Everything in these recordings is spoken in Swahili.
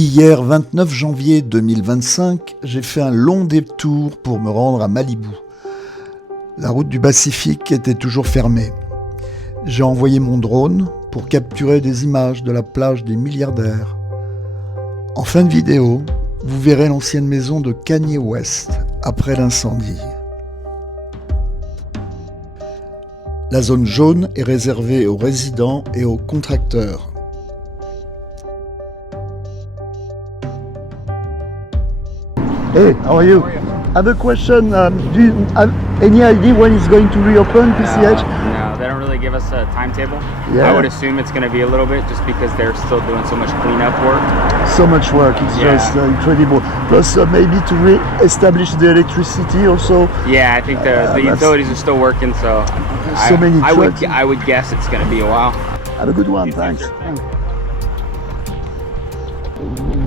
Hier, 29 janvier 2025, j'ai fait un long détour pour me rendre à Malibu. La route du Pacifique était toujours fermée. J'ai envoyé mon drone pour capturer des images de la plage des Milliardaires. En fin de vidéo, vous verrez l'ancienne maison de Kanye West après l'incendie. La zone jaune est réservée aux résidents et aux contracteurs. Hey, how are you? I have a question. Do you have any idea when it's going to reopen, PCH? No, they don't really give us a timetable. Yeah. I would assume it's going to be a little bit just because they're still doing so much cleanup work. So much work, it's just incredible. Plus maybe to re-establish the electricity also. Yeah, I think the utilities are still working, so Many trucks. I would guess it's going to be a while. Have a good one, thanks.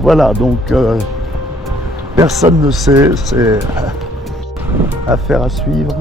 Voilà, donc personne ne sait, c'est affaire à suivre.